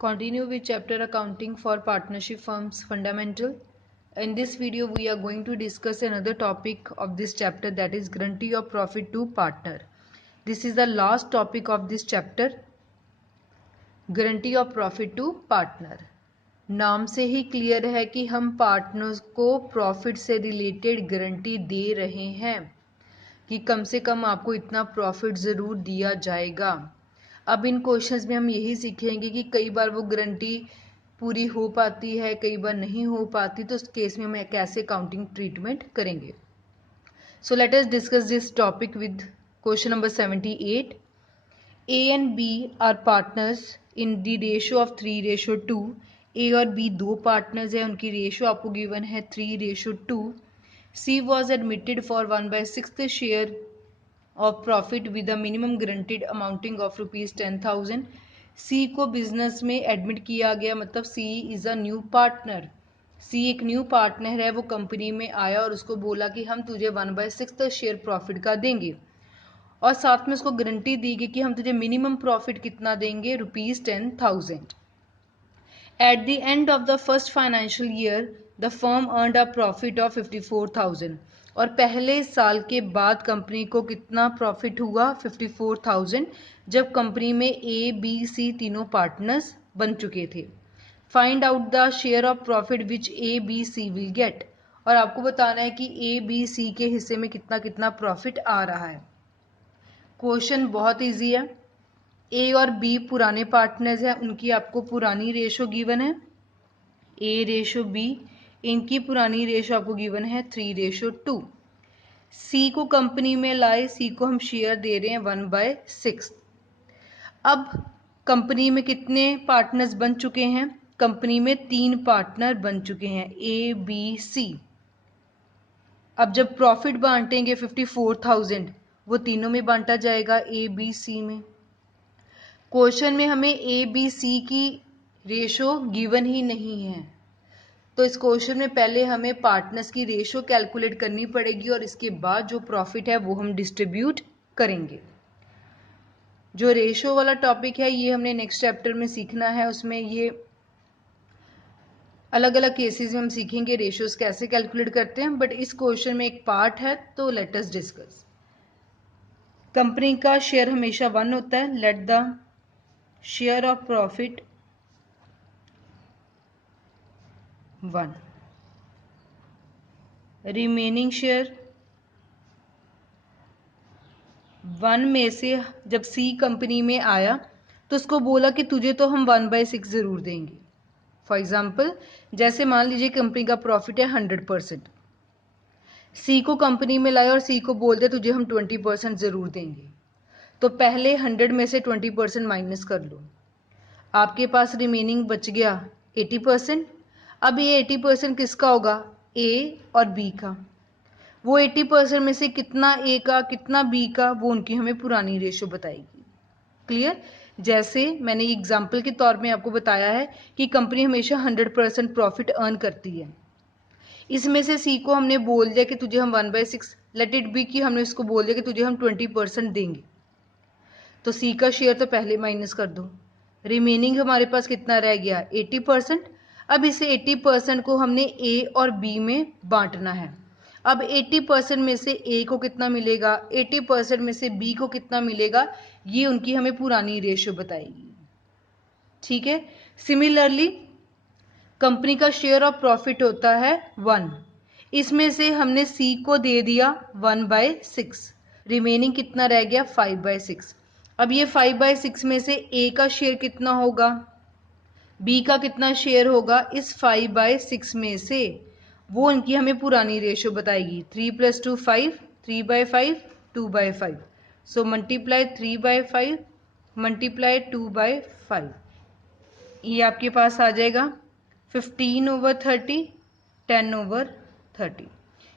Continue with chapter Accounting for Partnership Firms Fundamental. In this video, we are going to discuss another topic of this chapter, that is guarantee of profit to partner. This is the last topic of this chapter, guarantee of profit to partner. नाम से ही clear है कि हम partners को profit से related guarantee दे रहे हैं कि कम से कम आपको इतना प्रॉफिट ज़रूर दिया जाएगा। अब इन क्वेश्चंस में हम यही सीखेंगे कि कई बार वो गारंटी पूरी हो पाती है, कई बार नहीं हो पाती, तो उस केस में हम कैसे काउंटिंग ट्रीटमेंट करेंगे। So let us discuss this topic with question number 78। A and B are partners in the ratio of 3:2। A और बी दो पार्टनर्स हैं, उनकी रेशियो आपको गिवन है 3:2। C was admitted for 1/6 share of profit with a minimum guaranteed amounting of rupees 10,000। C को business में admit किया गया, मतलब सी इज अ न्यू पार्टनर। सी एक न्यू पार्टनर है, वो कंपनी में आया और उसको बोला कि हम तुझे 1/6 शेयर प्रॉफिट का देंगे, और साथ में उसको गारंटी दी गई कि हम तुझे मिनिमम प्रॉफिट कितना देंगे, rupees 10,000। At the end of the first financial year the firm earned a profit of 54,000। और पहले साल के बाद कंपनी को कितना प्रॉफिट हुआ, 54,000, जब कंपनी में ए बी सी तीनों पार्टनर्स बन चुके थे। Find out the share of profit which A B C will get. और आपको बताना है कि ए बी सी के हिस्से में कितना कितना प्रॉफिट आ रहा है। क्वेश्चन बहुत इजी है। ए और बी पुराने पार्टनर्स हैं, उनकी आपको पुरानी रेशो गिवन है, ए रेशो बी, इनकी पुरानी रेशो आपको गिवन है 3:2। सी को कंपनी में लाए, सी को हम शेयर दे रहे हैं 1/6। अब कंपनी में कितने पार्टनर्स बन चुके हैं, कंपनी में 3 पार्टनर बन चुके हैं, ए बी सी। अब जब प्रॉफिट बांटेंगे 54,000, वो तीनों में बांटा जाएगा, ए बी सी में। क्वेश्चन में हमें ए बी सी की रेशो गिवन ही नहीं है, तो इस क्वेश्चन में पहले हमें पार्टनर्स की रेशो कैलकुलेट करनी पड़ेगी और इसके बाद जो प्रॉफिट है वो हम डिस्ट्रीब्यूट करेंगे। जो रेशो वाला टॉपिक है ये हमने नेक्स्ट चैप्टर में सीखना है, उसमें ये अलग अलग केसेस में हम सीखेंगे रेशियोज कैसे कैलकुलेट करते हैं, बट इस क्वेश्चन में एक पार्ट है, तो लेट अस डिस्कस। कंपनी का शेयर हमेशा 1 होता है। Let the share of profit 1, remaining share 1 में से जब सी कंपनी में आया तो उसको बोला कि तुझे तो हम 1/6 ज़रूर देंगे। फॉर एग्जाम्पल, जैसे मान लीजिए कंपनी का प्रॉफिट है 100%, सी को कंपनी में लाया और सी को बोल दे तुझे हम 20% ज़रूर देंगे, तो पहले 100 में से 20% माइनस कर लो, आपके पास रिमेनिंग बच गया 80%। अब ये 80% किसका होगा, ए और बी का। वो 80% में से कितना ए का कितना बी का, वो उनकी हमें पुरानी रेशो बताएगी। क्लियर। जैसे मैंने एग्जाम्पल के तौर में आपको बताया है कि कंपनी हमेशा 100% प्रॉफिट अर्न करती है, इसमें से सी को हमने बोल दिया कि तुझे हम 1/6, लेट इट बी कि हमने इसको बोल दिया कि तुझे हम 20% देंगे, तो सी का शेयर तो पहले माइनस कर दो, रिमेनिंग हमारे पास कितना रह गया, 80%। अब इसे 80% को हमने ए और बी में बांटना है। अब 80% में से ए को कितना मिलेगा, 80% में से बी को कितना मिलेगा, ये उनकी हमें पुरानी रेशियो बताएगी। ठीक है। सिमिलरली कंपनी का शेयर ऑफ प्रॉफिट होता है 1, इसमें से हमने सी को दे दिया 1/6, रिमेनिंग कितना रह गया 5/6। अब ये 5/6 में से ए का शेयर कितना होगा, बी का कितना शेयर होगा, इस 5/6 में से वो इनकी हमें पुरानी रेशो बताएगी। 3 + 2 5, 3/5, 2/5। सो मल्टीप्लाई 3/5 मल्टीप्लाई 2/5, ये आपके पास आ जाएगा 15/30, 10/30।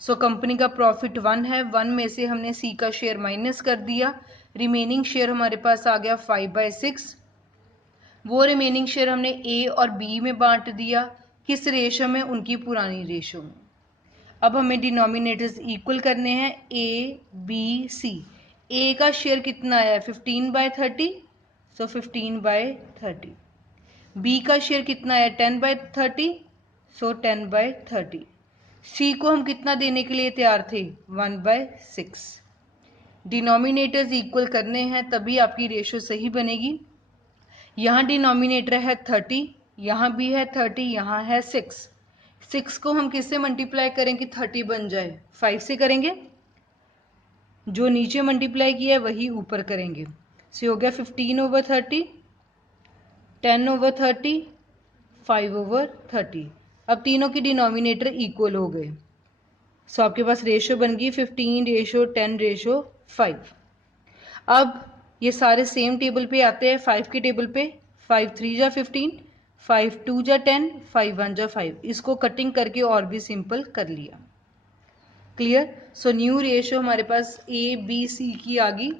सो कंपनी का प्रॉफिट 1 है, 1 में से हमने सी का शेयर माइनस कर दिया, रिमेनिंग शेयर हमारे पास आ गया 5/6। वो रिमेनिंग शेयर हमने ए और बी में बांट दिया, किस रेशो में, उनकी पुरानी रेशो में। अब हमें डिनोमिनेटर्स इक्वल करने हैं, ए बी सी। ए का शेयर कितना आया, 15/30, सो 15/30 बी का शेयर कितना है 10/30, सो 10/30। सी को हम कितना देने के लिए तैयार थे 1/6। डिनोमिनेटर्स इक्वल करने हैं तभी आपकी रेशो सही बनेगी। यहाँ डिनोमिनेटर है 30, यहाँ भी है 30, यहाँ है 6 को हम किससे मल्टीप्लाई करें कि 30 बन जाए 5 से करेंगे, जो नीचे मल्टीप्लाई किया है वही ऊपर करेंगे। सो हो गया 15/30, 10/30, 5/30। अब तीनों की डिनोमिनेटर इक्वल हो गए, सो आपके पास रेशो बन गई 15:10:5। अब ये सारे सेम टेबल पे आते हैं 5 के टेबल पे। 5 3 जा 15, 5 2 जा 10, 5 1 जा 5। इसको कटिंग करके और भी सिंपल कर लिया। क्लियर। सो न्यू रेशो हमारे पास ABC की आ गई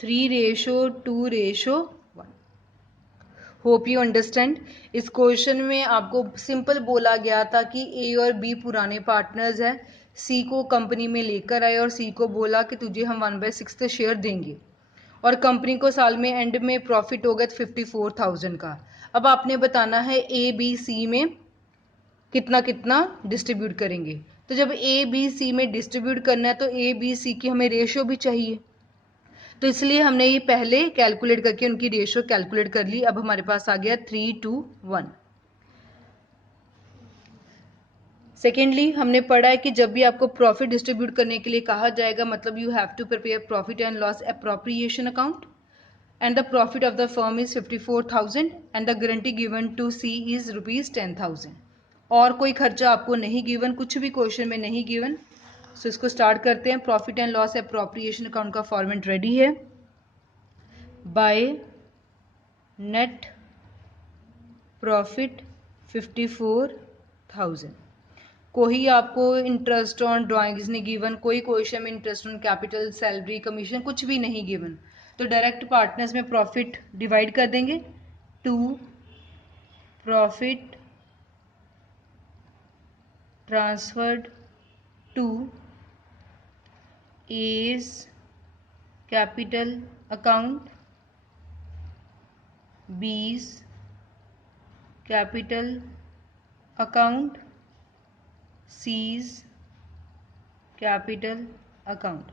3:2:1। Hope you understand. इस क्वेश्चन में आपको सिंपल बोला गया था कि A और B पुराने पार्टनर्स हैं, C को कंपनी में लेकर आए और C को बोला कि तुझे हम 1/6 शेयर देंगे, और कंपनी को साल में एंड में प्रॉफिट होगा 54,000 का। अब आपने बताना है ABC में कितना कितना डिस्ट्रीब्यूट करेंगे। तो जब ABC में डिस्ट्रीब्यूट करना है तो ABC की हमें रेशो भी चाहिए, तो इसलिए हमने ये पहले कैलकुलेट करके उनकी रेशो कैलकुलेट कर ली। अब हमारे पास आ गया 3:1। सेकेंडली हमने पढ़ा है कि जब भी आपको प्रॉफिट डिस्ट्रीब्यूट करने के लिए कहा जाएगा, मतलब you have to prepare profit and loss appropriation account, and the profit of the firm is 54,000 and the guarantee given to C is ₹10,000। और कोई खर्चा आपको नहीं गिवन, कुछ भी क्वेश्चन में नहीं गिवन। सो इसको स्टार्ट करते हैं। Profit and loss appropriation account का फॉर्मेट रेडी है। By net profit 54,000। कोई आपको इंटरेस्ट ऑन ड्राइंग्स नहीं गिवन, कोई क्वेश्चन में interest on capital, salary, commission कुछ भी नहीं गिवन, तो डायरेक्ट पार्टनर्स में प्रॉफिट डिवाइड कर देंगे। 2 profit transferred to A's capital account, B's capital account, C's capital account.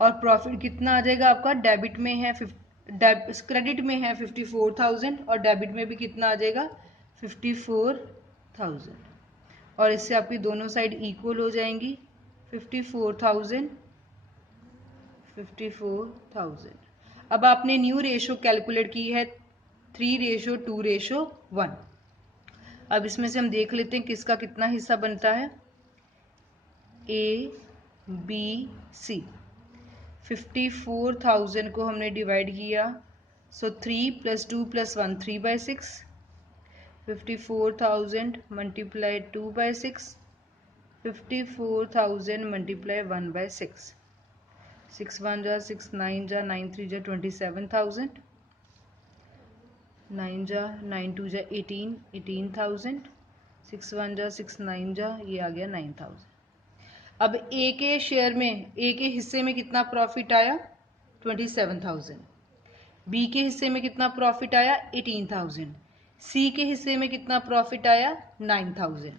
और प्रॉफिट कितना आ जाएगा आपका, डेबिट में है क्रेडिट में है 54,000 और डेबिट में भी कितना आ जाएगा 54,000, और इससे आपकी दोनों साइड इक्वल हो जाएंगी 54,000। अब आपने न्यू रेशो कैलकुलेट की है 3:2:1। अब इसमें से हम देख लेते हैं किसका कितना हिस्सा बनता है। ABC 54,000 को हमने डिवाइड किया, सो 3 + 2 + 1 3/6। 54,000 मल्टीप्लाई 2/6, 54,000 मल्टीप्लाई 1/6। 6 1 जा 6, 9 जा 9 3 जा 27,000, 9 जा 9 2 जा 18, 18,000, 6 1 जा 6 9 जा, ये आ गया 9,000। अब ए के शेयर में, ए के हिस्से में कितना प्रॉफिट आया 27,000, बी के हिस्से में कितना प्रॉफिट आया 18,000, सी के हिस्से में कितना प्रॉफिट आया 9,000।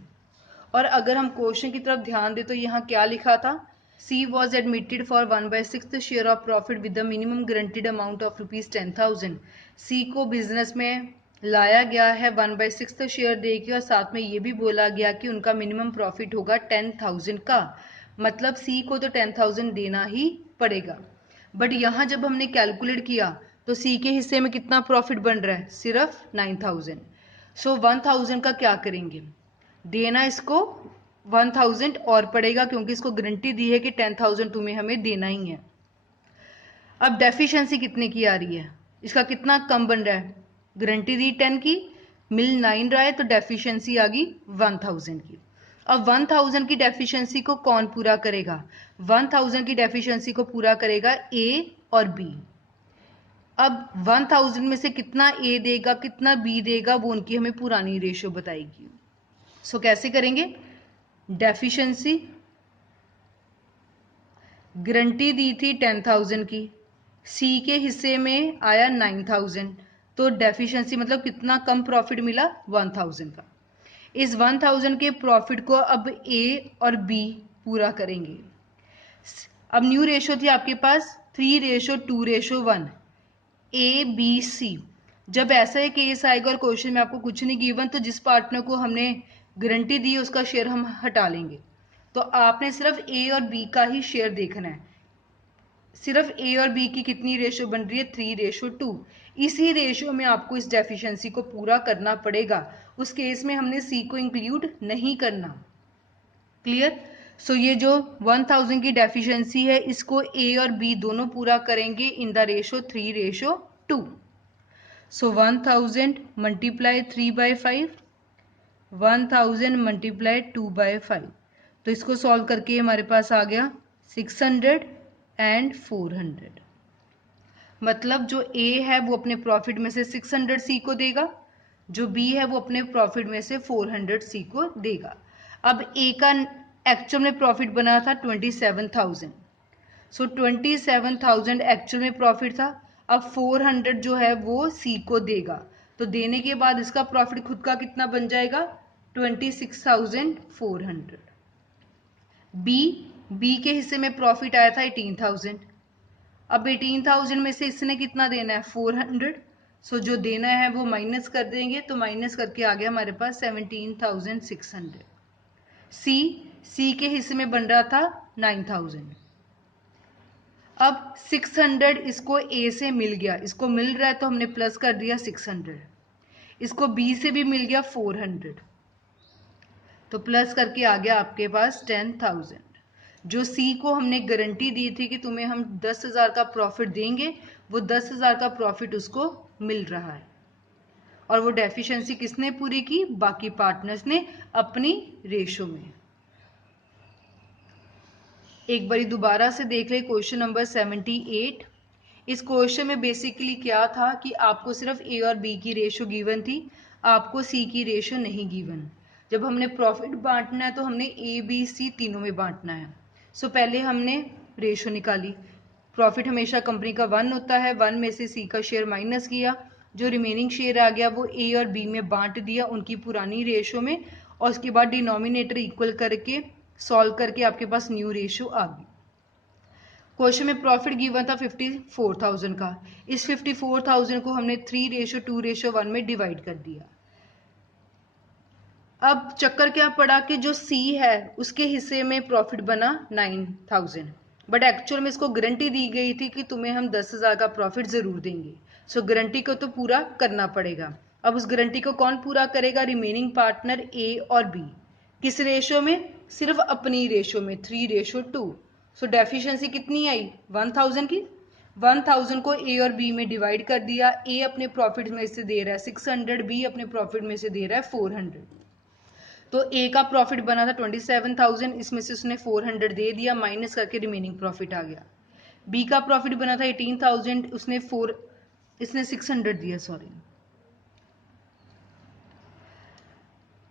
और अगर हम क्वेश्चन की तरफ ध्यान दें तो यहाँ क्या लिखा था, C was admitted for 1/6 share of profit with the minimum guaranteed amount of ₹10,000। C को बिजनेस में लाया गया है 1/6 शेयर देके, और साथ में ये भी बोला गया कि उनका मिनिमम प्रॉफिट होगा 10,000 का, मतलब सी को तो 10,000 देना ही पड़ेगा। बट यहाँ जब हमने कैलकुलेट किया तो सी के हिस्से में कितना प्रॉफिट बन रहा है, सिर्फ 9,000। सो 1,000 का क्या करेंगे, देना इसको 1,000 और पड़ेगा, क्योंकि इसको गारंटी दी है कि 10,000 तुम्हें हमें देना ही है। अब डेफिशिएंसी कितने की आ रही है, इसका कितना कम बन रहा है, गारंटी दी 10 की, मिल 9 रहा है, तो डेफिशिएंसी आ गई 1,000 की। अब 1,000 की डेफिशिएंसी को कौन पूरा करेगा, 1,000 की डेफिशिएंसी को पूरा करेगा ए और बी। अब 1,000 में से कितना ए देगा कितना बी देगा, वो उनकी हमें पुरानी रेशो बताएगी। सो कैसे करेंगे, डेफिशिएंसी गारंटी दी थी 10,000 की, सी के हिस्से में आया 9,000, तो डेफिशिएंसी मतलब कितना कम प्रॉफिट मिला, 1000 का। इस 1000 के प्रॉफिट को अब ए और बी पूरा करेंगे। अब न्यू रेशो थी आपके पास 3:2:1 ए बी सी। जब ऐसा एक केस आएगा और क्वेश्चन में आपको कुछ नहीं गिवन, तो जिस पार्टनर को हमने गारंटी दी है उसका शेयर हम हटा लेंगे। तो आपने सिर्फ ए और बी का ही शेयर देखना है। सिर्फ ए और बी की कितनी रेशो बन रही है, 3:2। इसी रेशो में आपको इस डेफिशिएंसी को पूरा करना पड़ेगा। उस केस में हमने सी को इंक्लूड नहीं करना। क्लियर? सो ये जो 1000 की डेफिशिएंसी है इसको ए और बी दोनों पूरा करेंगे in the ratio 3:2। So 1000 multiply 3/5, 1000 multiply 2/5। तो इसको सॉल्व करके हमारे पास आ गया 600 एंड 400। मतलब जो ए है वो अपने प्रॉफिट में से 600 सी को देगा, जो बी है वो अपने प्रॉफिट में से 400 सी को देगा। अब ए का एक्चुअल में प्रॉफिट बना था 27,000। सो 27,000 एक्चुअल में प्रॉफिट था। अब 400 जो है वो सी को देगा, तो देने के बाद इसका प्रॉफिट खुद का कितना बन जाएगा, 26,400। बी के हिस्से में प्रॉफिट आया था 18,000। अब 18,000 में से इसने कितना देना है, 400। सो जो देना है वो माइनस कर देंगे, तो माइनस करके आ गया हमारे पास 17,600। सी के हिस्से में बन रहा था 9,000। अब 600 इसको ए से मिल गया, इसको मिल रहा है तो हमने प्लस कर दिया 600। इसको बी से भी मिल गया 400, तो प्लस करके आ गया आपके पास 10,000। जो सी को हमने गारंटी दी थी कि तुम्हें हम 10,000 का प्रॉफिट देंगे, वो 10,000 का प्रॉफिट उसको मिल रहा है। और वो डेफिशिएंसी किसने पूरी की, बाकी पार्टनर्स ने अपनी रेशो में। एक बारी दोबारा से देख ले क्वेश्चन नंबर 78। इस क्वेश्चन में बेसिकली क्या था कि आपको सिर्फ ए और बी की रेशो गिवन थी, आपको सी की रेशो नहीं गिवन। जब हमने प्रॉफिट बांटना है तो हमने ए बी सी तीनों में बांटना है। सो पहले हमने रेशो निकाली। प्रॉफिट हमेशा कंपनी का 1 होता है, 1 में से सी का शेयर माइनस किया, जो रिमेनिंग शेयर आ गया वो ए और बी में बांट दिया उनकी पुरानी रेशो में, और उसके बाद डिनोमिनेटर इक्वल करके सॉल्व करके आपके पास न्यू रेशो आ गई। क्वेश्चन में प्रॉफिट गिवन था 54,000 का। इस 54,000 को हमने 3:2:1 में डिवाइड कर दिया। अब चक्कर क्या पड़ा कि जो सी है उसके हिस्से में प्रॉफिट बना 9,000, बट एक्चुअल में इसको गारंटी दी गई थी कि तुम्हें हम 10,000 का प्रॉफिट जरूर देंगे। सो गारंटी को तो पूरा करना पड़ेगा। अब उस गारंटी को कौन पूरा करेगा, रिमेनिंग पार्टनर ए और बी। किस रेशो में, सिर्फ अपनी रेशो में 3:2। सो डेफिशिएंसी कितनी आई, 1000 की। 1000 को ए और बी में डिवाइड कर दिया। ए अपने प्रॉफिट में से दे रहा है 600, बी अपने प्रॉफिट में से दे रहा है 400। तो ए का प्रॉफिट बना था 27,000, इसमें से उसने 400 दे दिया, माइनस करके रिमेनिंग प्रॉफिट आ गया। बी का प्रॉफिट बना था 18,000, इसने 600 दिया, सॉरी।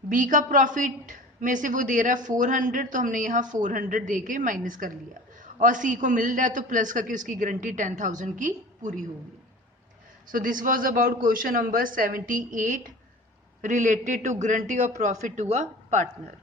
बी का प्रॉफिट में से वो दे रहा है 400, तो हमने यहाँ 400 दे के माइनस कर लिया, और सी को मिल रहा है तो प्लस करके उसकी गारंटी 10,000 की पूरी होगी। So this was about question number 78 related to guarantee of profit to a partner.